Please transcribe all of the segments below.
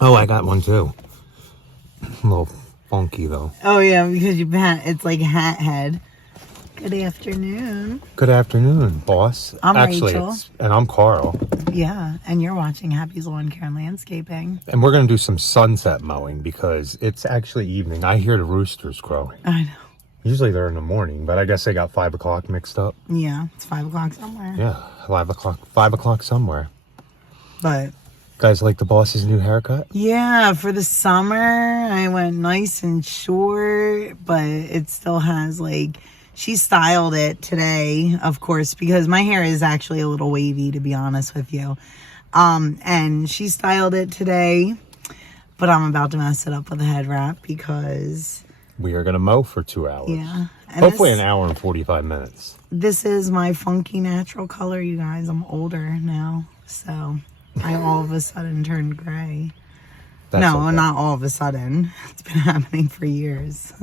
Oh, I got one too. A little funky though. Oh yeah, because it's like hat head. Good afternoon. Good afternoon, boss. I'm Actually, Rachel. And I'm Carl. Yeah, and you're watching Happy's Lawn Care and Landscaping. And we're going to do some sunset mowing because it's actually evening. I hear the roosters crowing. I know. Usually they're in the morning, but I guess they got 5 o'clock mixed up. Yeah, it's 5 o'clock somewhere. Yeah, 5 o'clock somewhere. But Guys like the boss's new haircut? yeah, for the summer, I went nice and short, but it still has like, she styled it today, of course, because my hair is actually a little wavy, to be honest with you. And she styled it today, but I'm about to mess it up with a head wrap because We are going to mow for 2 hours. yeah. And Hopefully an hour and 45 minutes. This is my funky natural color, you guys. I'm older now, so I all of a sudden turned gray. That's No, okay. not all of a sudden. It's been happening for years.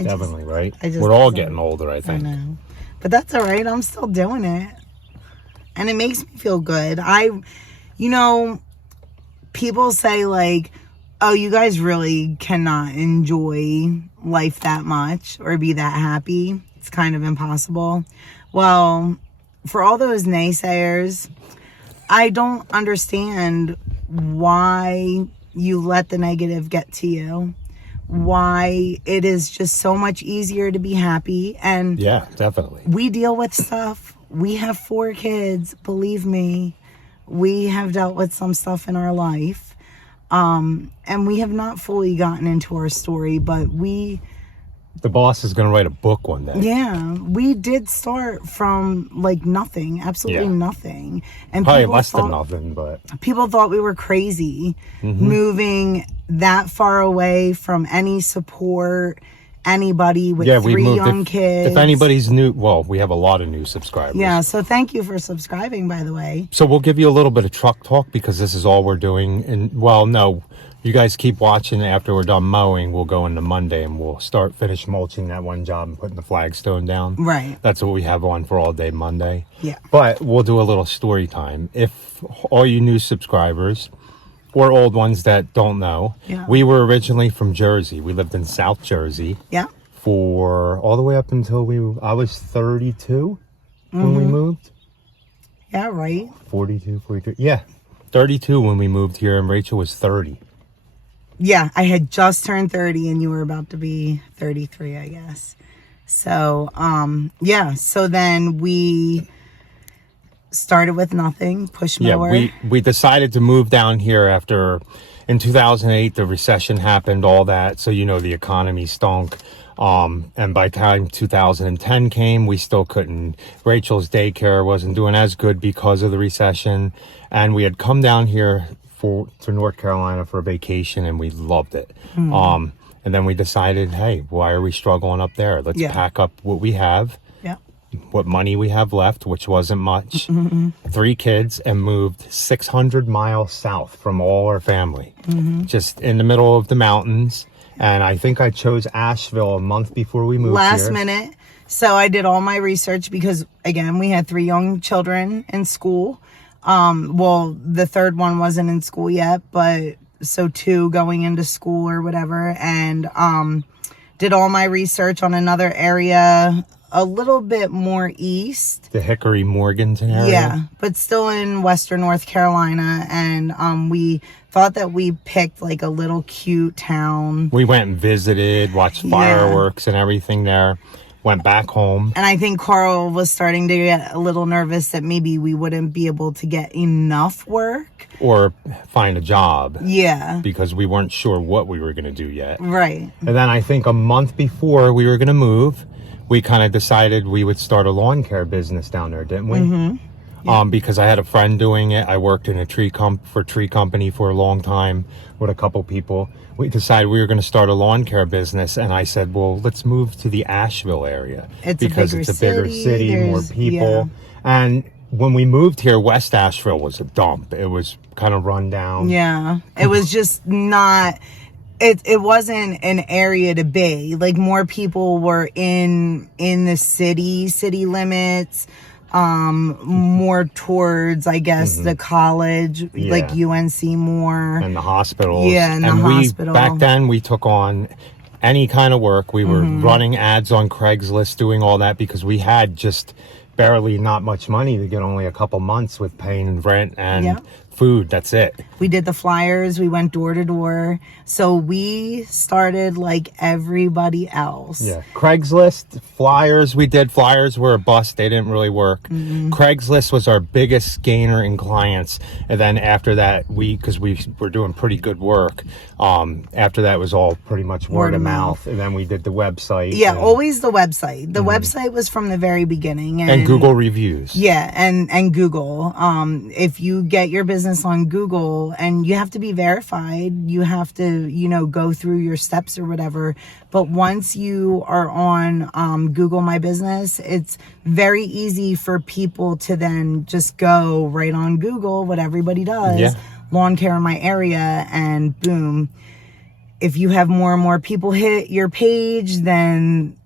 Definitely, right? I just- We're all getting older, I I think. know. But that's all right. I'm still doing it. And it makes me feel good. People say like, oh, you guys really cannot enjoy life that much or be that happy. It's kind of impossible. Well, for all those naysayers, I don't understand why you let the negative get to you. Why it is just so much easier to be happy. And Yeah, definitely. we deal with stuff. We have 4 kids. Believe me, we have dealt with some stuff in our life. And we have not fully gotten into our story, but The boss is going to write a book one day. yeah, we did start from like nothing, absolutely Yeah. nothing. And Probably people less than thought- nothing, but People thought we were crazy moving that far away from any support, anybody with yeah, we 3 moved. young kids. If anybody's new, well, we have a lot of new subscribers. Yeah, so thank you for subscribing, by the way. So we'll give you a little bit of truck talk because this is all we're doing. And well, no, you guys keep watching. After we're done mowing, we'll go into Monday and we'll finish mulching that one job and putting the flagstone down. Right. That's what we have on for all day Monday. Yeah. But we'll do a little story time. If all you new subscribers or old ones that don't know, Yeah. we were originally from Jersey. We lived in South Jersey Yeah. for all the way up until I was 32 when we moved. Yeah, right. 42, 43. Yeah. 32 when we moved here and Rachel was 30. Yeah, I had just turned 30 and you were about to be 33, I guess. So, yeah. So then we started with nothing, push mower. Yeah, we decided to move down here after in 2008 the recession happened, all that. So the economy stunk. And by the time 2010 came, we still couldn't. Rachel's daycare wasn't doing as good because of the recession, and we had come down here to North Carolina for a vacation, and we loved it. And then we decided, hey, why are we struggling up there? Let's Yeah. pack up what we have, Yeah. what money we have left, which wasn't much, 3 kids, and moved 600 miles south from all our family, just in the middle of the mountains. And I think I chose Asheville a month before we moved Last here. minute. So I did all my research because, again, we had 3 young children in school. Well, the third one wasn't in school yet, but so 2 going into school or whatever. And did all my research on another area a little bit more east. The Hickory Morganton area. Yeah, but still in Western North Carolina. And we thought that we picked like a little cute town. We went and visited, watched fireworks and everything there. Went back home. And I think Carl was starting to get a little nervous that maybe we wouldn't be able to get enough work. Or find a job. Yeah. Because we weren't sure what we were going to do yet. Right. And then I think a month before we were going to move, we kind of decided we would start a lawn care business down there, didn't we? Because I had a friend doing it. I worked in a tree company for a long time with a couple people. We decided we were going to start a lawn care business, and I said, well, let's move to the Asheville area. It's because a bigger it's a bigger city, more there's- people. yeah. And when we moved here, West Asheville was a dump. It was kind of run down. Yeah. It was just not... It wasn't an area to be. Like, more people were in the city limits. more towards, I guess, the college, Yeah. like UNC more. And the hospitals. Yeah, and the we, hospital. Back then, we took on any kind of work. We were running ads on Craigslist, doing all that because we had just barely not much money to get only a couple months with paying rent and food. That's it. We did the flyers. We went door to door. So we started like everybody else. Yeah. Craigslist, flyers. We did. Flyers were a bust. They didn't really work. Craigslist was our biggest gainer in clients. And then after that, because we were doing pretty good work, after that was all pretty much word of mouth. And then we did the website. Yeah, always the website. The website was from the very beginning. And Google reviews. Yeah, and Google. If you get your business on Google, and you have to be verified, you have to, go through your steps or whatever. But once you are on Google My Business, it's very easy for people to then just go right on Google, what everybody does, lawn care in my area, and boom. If you have more and more people hit your page, then,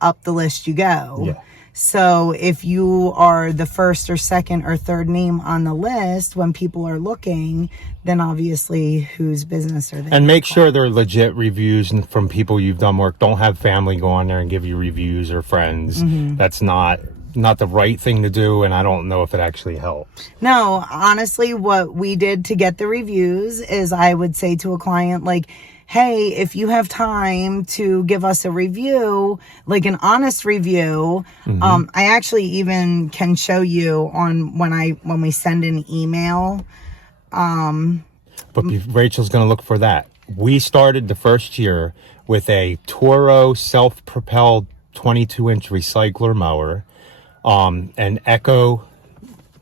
up the list you go. Yeah. So if you are the first or second or third name on the list when people are looking, then obviously whose business are they? And make sure they're legit reviews and from people you've done work. Don't have family go on there and give you reviews or friends. That's not the right thing to do, and I don't know if it actually helps. No, honestly, what we did to get the reviews is I would say to a client, like, hey, if you have time to give us a review, like an honest review, I actually even can show you on when we send an email. But Rachel's going to look for that. We started the first year with a Toro self-propelled 22-inch recycler mower, an Echo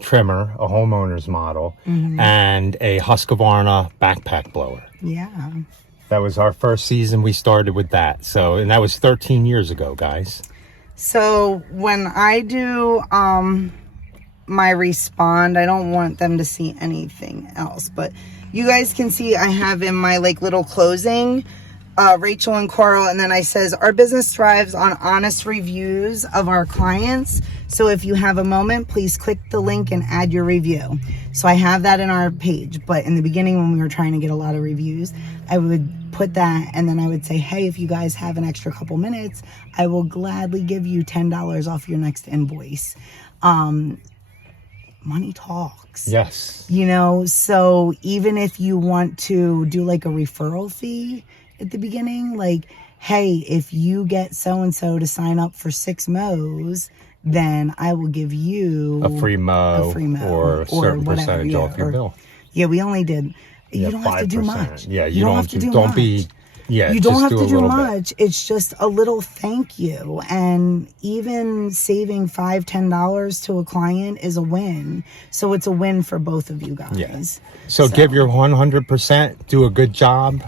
trimmer, a homeowner's model, and a Husqvarna backpack blower. Yeah. That was our first season. We started with that. And that was 13 years ago, guys. So when I do my respond, I don't want them to see anything else, but you guys can see I have in my little closing, Rachel and Coral, and then I says, our business thrives on honest reviews of our clients. So if you have a moment, please click the link and add your review. So I have that in our page, but in the beginning when we were trying to get a lot of reviews, I would put that and then I would say, hey, if you guys have an extra couple minutes, I will gladly give you $10 off your next invoice. Money talks. Yes. So even if you want to do a referral fee at the beginning, hey, if you get so-and-so to sign up for 6 mows, then I will give you a free mow or a certain whatever, percentage off your bill. Yeah, we only did. You don't have to do 5%. much. Yeah, you don't have to do much. You don't have to do much. It's just a little thank you. And even saving $5-10 to a client is a win. So it's a win for both of you guys. Yeah. So give your 100%, do a good job.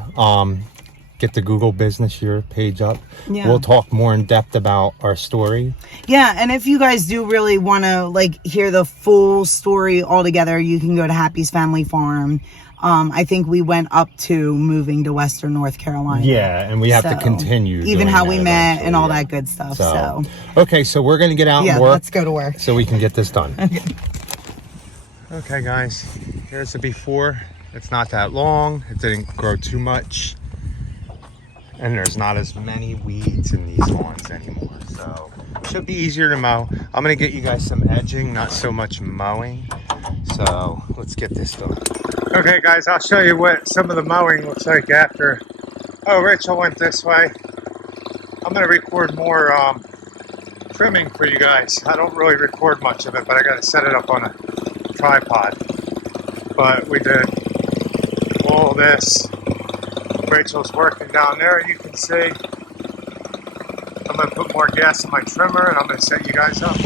Get the Google Business Year page up. Yeah. We'll talk more in depth about our story. Yeah, and if you guys do really want to hear the full story all together, you can go to Happy's Family Farm. I think we went up to moving to Western North Carolina. Yeah, and we have to continue. Even how we met and all that good stuff. So okay, so we're going to get out and work. Let's go to work. So we can get this done. Okay, guys, here's the before. It's not that long. It didn't grow too much. And there's not as many weeds in these lawns anymore. So it should be easier to mow. I'm going to get you guys some edging, not so much mowing. So let's get this done. Okay, guys, I'll show you what some of the mowing looks like after. Oh, Rachel went this way. I'm going to record more trimming for you guys. I don't really record much of it, but I got to set it up on a tripod. But we did all this. Rachel's working down there, you can see. I'm going to put more gas in my trimmer and I'm going to set you guys up.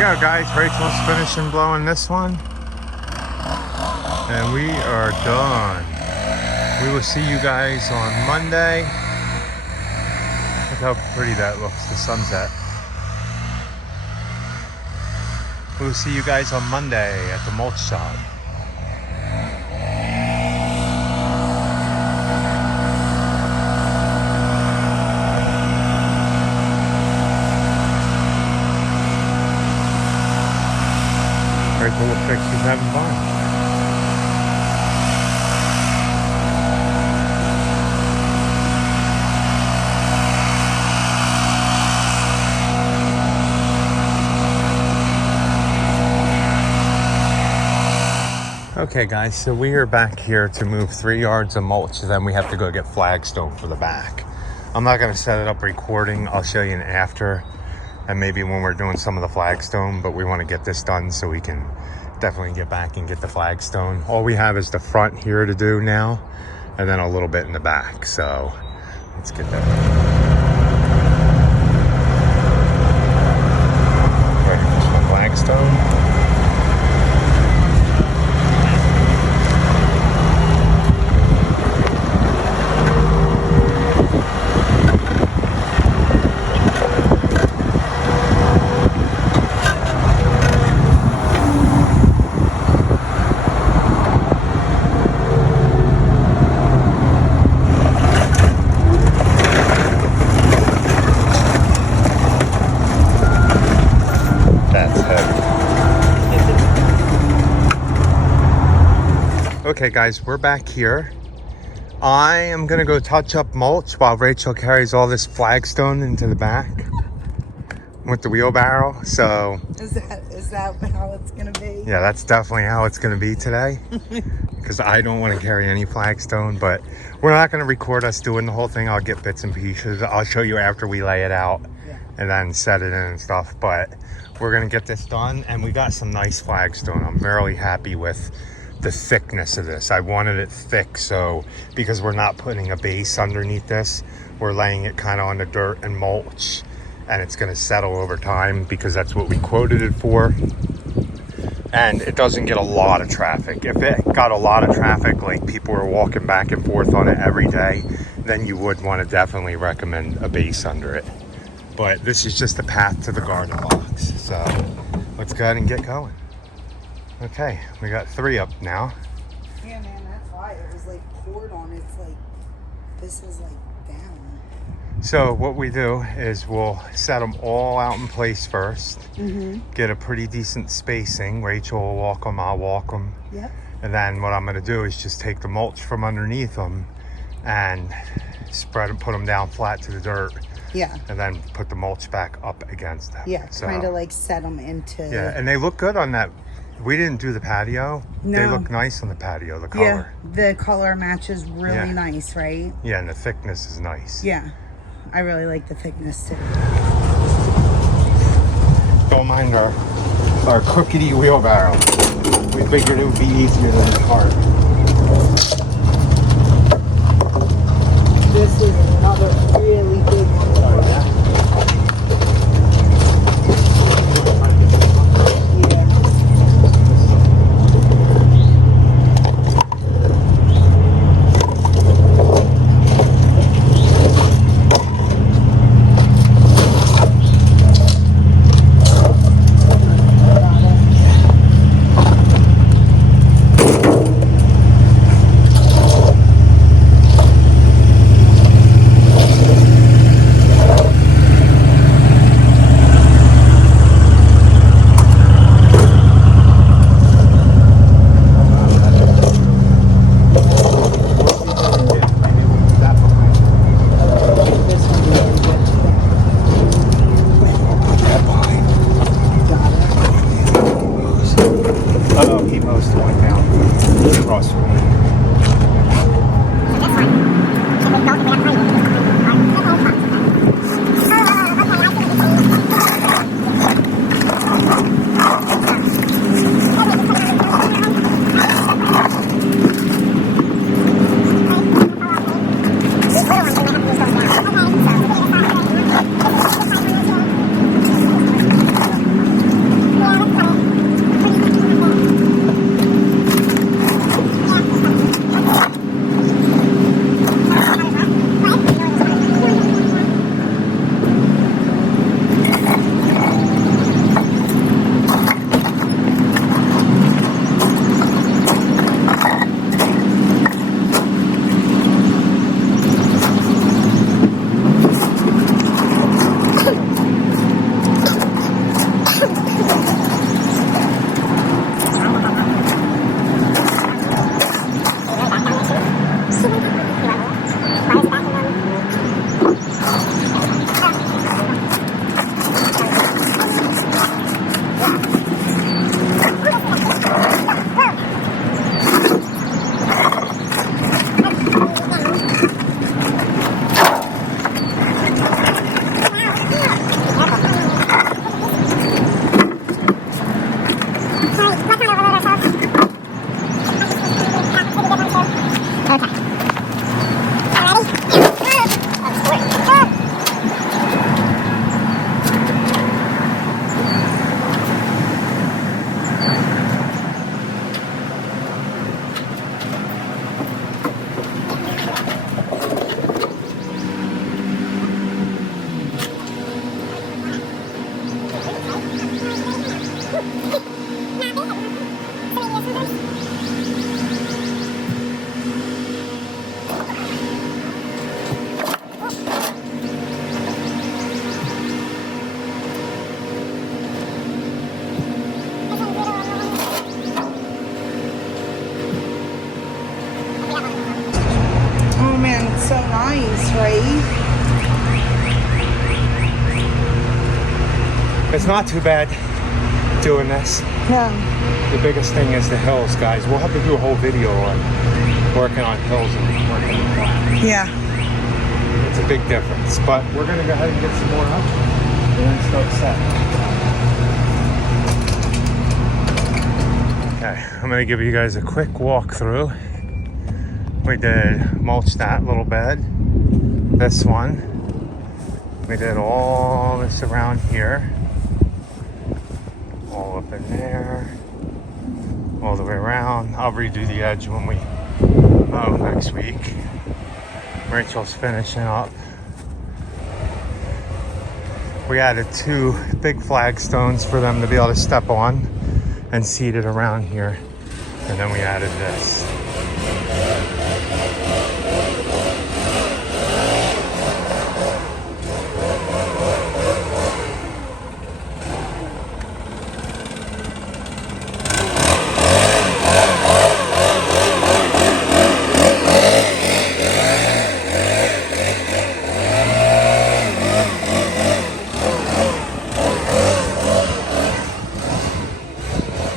go, guys. Rachel's finishing blowing this one. And we are done. We will see you guys on Monday. Look how pretty that looks, the sunset. We'll see you guys on Monday at the mulch shop. Rachel looks like she's having fun. Okay guys, so we are back here to move 3 yards of mulch, then we have to go get flagstone for the back. I'm not going to set it up recording, I'll show you an after and maybe when we're doing some of the flagstone, but we want to get this done so we can definitely get back and get the flagstone. All we have is the front here to do now and then a little bit in the back, so let's get that done. Okay, just the flagstone. Okay guys, we're back here. I am gonna go touch up mulch while Rachel carries all this flagstone into the back with the wheelbarrow. So is that how it's gonna be? Yeah, that's definitely how it's gonna be today. Because I don't want to carry any flagstone, but we're not gonna record us doing the whole thing. I'll get bits and pieces. I'll show you after we lay it out and then set it in and stuff. But we're gonna get this done, and we got some nice flagstone. I'm very happy with the thickness of this. I wanted it thick, so because we're not putting a base underneath this, we're laying it kind of on the dirt and mulch, and it's going to settle over time because that's what we quoted it for. And it doesn't get a lot of traffic. If it got a lot of traffic, like people were walking back and forth on it every day, then you would want to definitely recommend a base under it. But this is just the path to the garden box, so let's go ahead and get going. Okay, we got 3 up now. Yeah, man, that's why it was like poured on. It's like, this is like down. So what we do is we'll set them all out in place first. Get a pretty decent spacing. Rachel will walk them, I'll walk them. Yep. And then what I'm gonna do is just take the mulch from underneath them and spread them, put them down flat to the dirt. Yeah. And then put the mulch back up against them. Yeah, so, kind of like set them into... Yeah, and they look good on that. We didn't do the patio. No. They look nice on the patio, the color. Yeah, the color matches really nice, right? Yeah, and the thickness is nice. Yeah, I really like the thickness too. Don't mind our crookedy wheelbarrow. We figured it would be easier than the cart. This is another really big one. Oh, yeah? it's not too bad doing this. No. The biggest thing is the hills, guys. We'll have to do a whole video on working on hills and working on flat. Yeah. It's a big difference. But we're gonna go ahead and get some more up and then start setting. Okay, I'm gonna give you guys a quick walkthrough. We did mulch that little bed, this one. We did all this around here, all up in there, all the way around. I'll redo the edge when we mow next week. Rachel's finishing up. We added 2 big flagstones for them to be able to step on and seed it around here. And then we added this.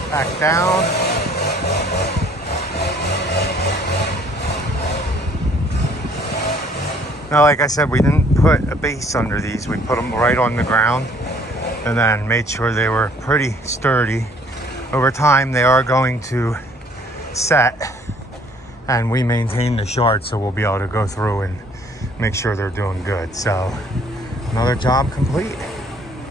Back down. Now, like I said, we didn't put a base under these. We put them right on the ground and then made sure they were pretty sturdy. Over time, they are going to set, and we maintain the shard, so we'll be able to go through and make sure they're doing good. So, another job complete.